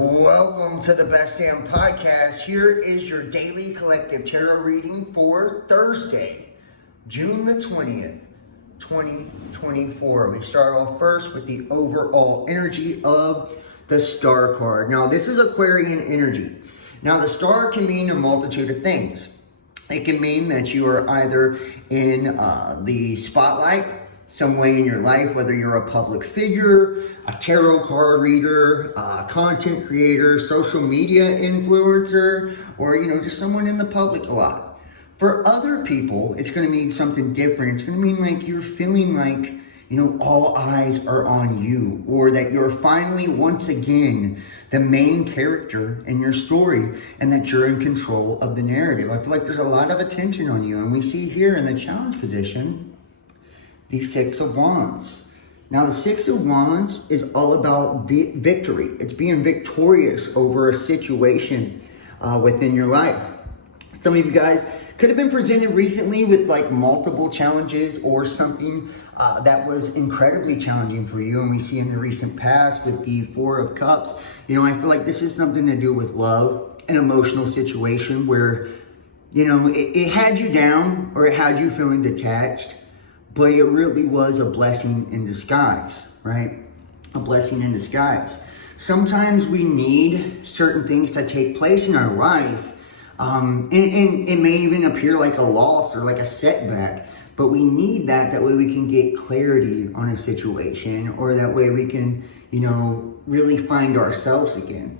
Welcome to the Best Damn Podcast. Here is your daily collective tarot reading for Thursday, June the 20th, 2024. We start off first with the overall energy of the Star card. Now, this is Aquarian energy. Now, the Star can mean a multitude of things. It can mean that you are either in the spotlight some way in your life, whether you're a public figure, a tarot card reader, a content creator, social media influencer, or, just someone in the public a lot. For other people, it's going to mean something different. It's going to mean like you're feeling like, all eyes are on you, or that you're finally, once again, the main character in your story, and that you're in control of the narrative. I feel like there's a lot of attention on you, and we see here in the challenge position, the Six of Wands. Now, the Six of Wands is all about victory. It's being victorious over a situation within your life. Some of you guys could have been presented recently with like multiple challenges or something that was incredibly challenging for you. And we see in the recent past with the Four of Cups, I feel like this is something to do with love, an emotional situation where, it had you down or it had you feeling detached. But it really was a blessing in disguise, right? A blessing in disguise. Sometimes we need certain things to take place in our life. And it may even appear like a loss or like a setback. But we need that. That way we can get clarity on a situation. Or that way we can, really find ourselves again.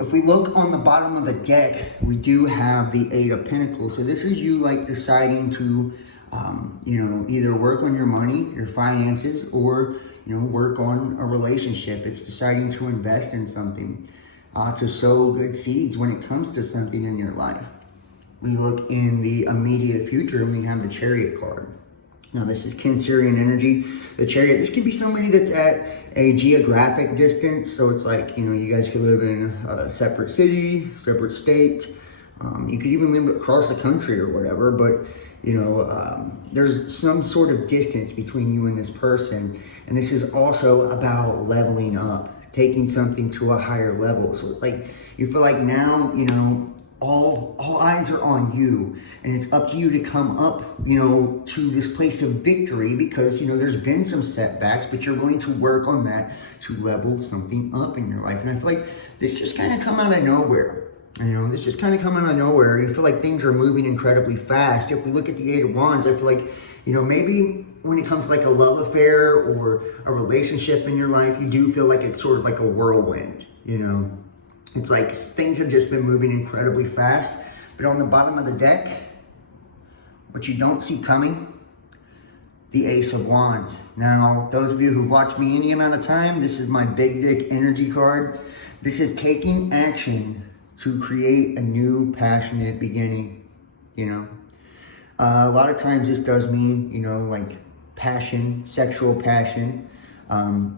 If we look on the bottom of the deck, we do have the Eight of Pentacles. So this is you like deciding to either work on your money, your finances, or, work on a relationship. It's deciding to invest in something, to sow good seeds when it comes to something in your life. We look in the immediate future and we have the Chariot card. Now, this is Cancerian energy. The Chariot, this could be somebody that's at a geographic distance. So it's like, you guys could live in a separate city, separate state. You could even live across the country or whatever, but there's some sort of distance between you and this person. And this is also about leveling up, taking something to a higher level. So it's like, you feel like now, all eyes are on you, and it's up to you to come up, to this place of victory because, there's been some setbacks, but you're willing to work on that to level something up in your life. And I feel like this just kind of come out of nowhere. This just kind of coming out of nowhere. You feel like things are moving incredibly fast. If we look at the Eight of Wands, I feel like, maybe when it comes to like a love affair or a relationship in your life, you do feel like it's sort of like a whirlwind, It's like things have just been moving incredibly fast. But on the bottom of the deck, what you don't see coming, the Ace of Wands. Now, those of you who've watched me any amount of time, this is my big dick energy card. This is taking action to create a new passionate beginning, A lot of times this does mean, like passion, sexual passion,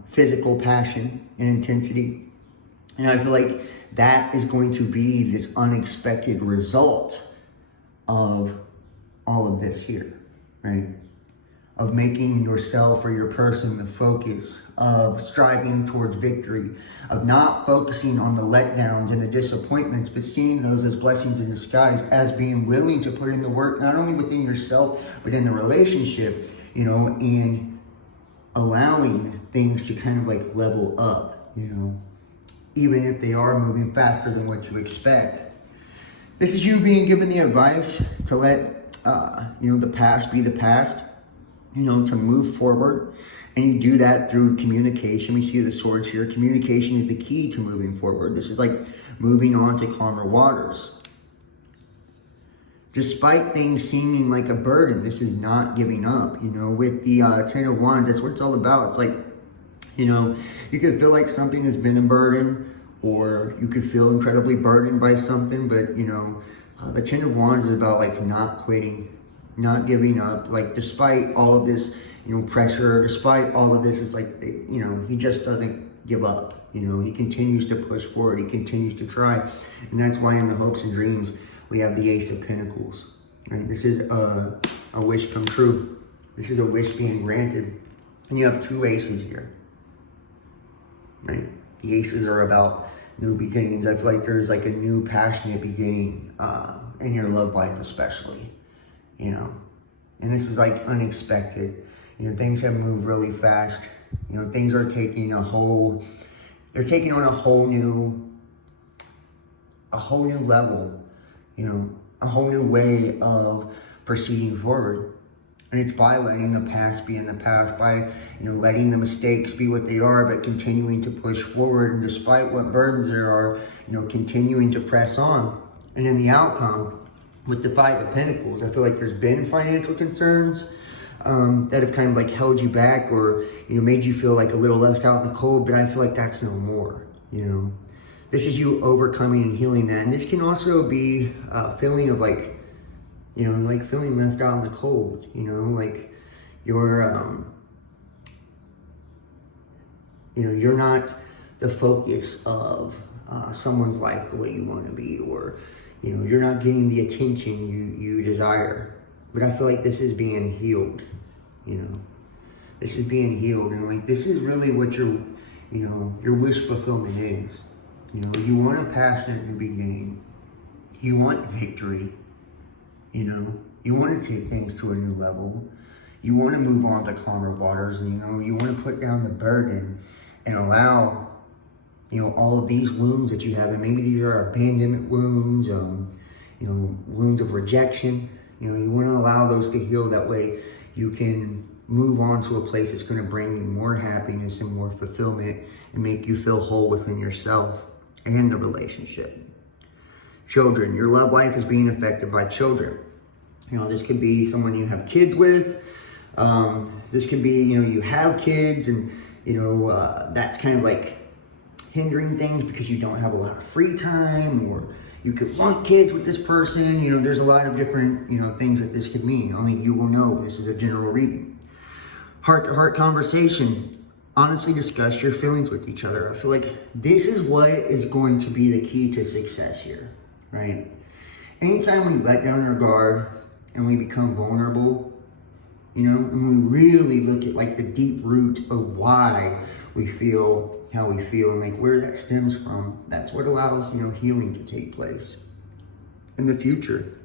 physical passion and intensity. And I feel like that is going to be this unexpected result of all of this here, right? Of making yourself or your person the focus, of striving towards victory, of not focusing on the letdowns and the disappointments, but seeing those as blessings in disguise, as being willing to put in the work, not only within yourself, but in the relationship, and allowing things to kind of like level up, even if they are moving faster than what you expect. This is you being given the advice to let, the past be the past, to move forward. And you do that through communication. We see the swords here. Communication is the key to moving forward. This is like moving on to calmer waters. Despite things seeming like a burden, this is not giving up. With the Ten of Wands, that's what it's all about. It's like, you could feel like something has been a burden, or you could feel incredibly burdened by something. But, the Ten of Wands is about like not quitting, not giving up. Like despite all of this, pressure, despite all of this, it's like, he just doesn't give up. He continues to push forward. He continues to try. And that's why in the hopes and dreams, we have the Ace of Pentacles, right? This is a wish come true. This is a wish being granted. And you have two aces here, right? The aces are about new beginnings. I feel like there's like a new passionate beginning in your love life especially, you know. And this is like unexpected. You know, things have moved really fast. You know, things are taking they're taking on a whole new level, you know, a whole new way of proceeding forward. And it's by letting the past be in the past, by, you know, letting the mistakes be what they are, but continuing to push forward. And despite what burdens there are, you know, continuing to press on. And in the outcome, with the Five of Pentacles, I feel like there's been financial concerns that have kind of like held you back, or, you know, made you feel like a little left out in the cold, but I feel like that's no more, you know. This is you overcoming and healing that. And this can also be a feeling of like, you know, like feeling left out in the cold, you know, like you're, you know, you're not the focus of someone's life the way you want to be, or, you know, you're not getting the attention you desire. But I feel like this is being healed, you know. This is being healed, and like this is really what your, you know, your wish fulfillment is. You know, you want a passionate new beginning. You want victory. You know, you want to take things to a new level. You want to move on to calmer waters, and, you know, you want to put down the burden and allow, you know, all of these wounds that you have, and maybe these are abandonment wounds, you know, wounds of rejection. You know, you want to allow those to heal. That way you can move on to a place that's going to bring you more happiness and more fulfillment and make you feel whole within yourself and the relationship. Children, your love life is being affected by children. You know, this could be someone you have kids with. This could be, you know, you have kids, and, you know, that's kind of like hindering things because you don't have a lot of free time, or you could want kids with this person. You know, there's a lot of different, you know, things that this could mean. Only you will know. This is a general reading. Heart-to-heart conversation. Honestly discuss your feelings with each other. I feel like this is what is going to be the key to success here, right? Anytime we let down our guard and we become vulnerable, you know, and we really look at like the deep root of why we feel how we feel and like where that stems from, that's what allows, you know, healing to take place. In the future,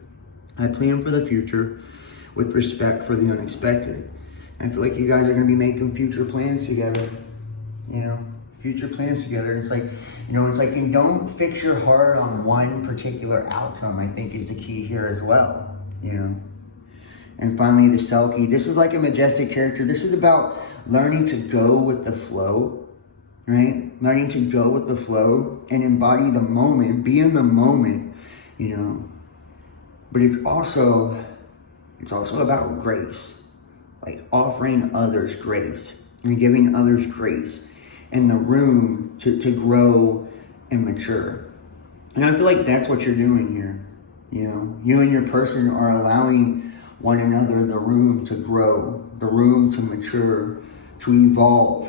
I plan for the future with respect for the unexpected. I feel like you guys are going to be making future plans together, you know, future plans together. It's like, you know, it's like, and don't fix your heart on one particular outcome, I think is the key here as well, you know. And finally, the Selkie. This is like a majestic character. This is about learning to go with the flow, right? Learning to go with the flow and embody the moment, be in the moment, you know. But it's also about grace. Like offering others grace and giving others grace and the room to grow and mature. And I feel like that's what you're doing here. You know, you and your person are allowing one another the room to grow, the room to mature, to evolve,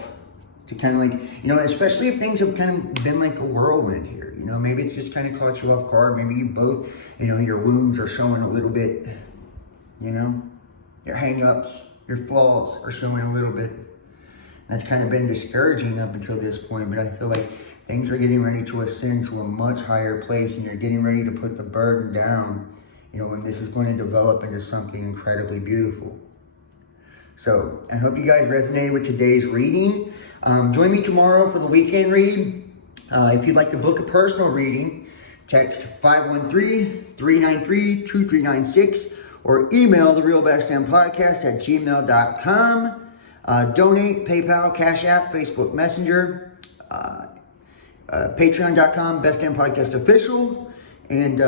to kind of like, you know, especially if things have kind of been like a whirlwind here. You know, maybe it's just kind of caught you off guard. Maybe you both, you know, your wounds are showing a little bit, you know, your hang-ups, your flaws are showing a little bit. That's kind of been discouraging up until this point, but I feel like things are getting ready to ascend to a much higher place, and you're getting ready to put the burden down, you know, and this is going to develop into something incredibly beautiful. So I hope you guys resonated with today's reading. Join me tomorrow for the weekend read. If you'd like to book a personal reading, text 513-393-2396 or email therealbestdampodcast@gmail.com. Donate, PayPal, Cash App, Facebook Messenger, patreon.com, Best Damn Podcast Official, and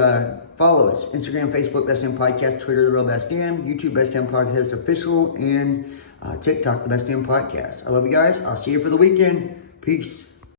follow us, Instagram, Facebook, Best Damn Podcast, Twitter, The Real Best Damn, YouTube, Best Damn Podcast Official, and TikTok, The Best Damn Podcast. I love you guys. I'll see you for the weekend. Peace.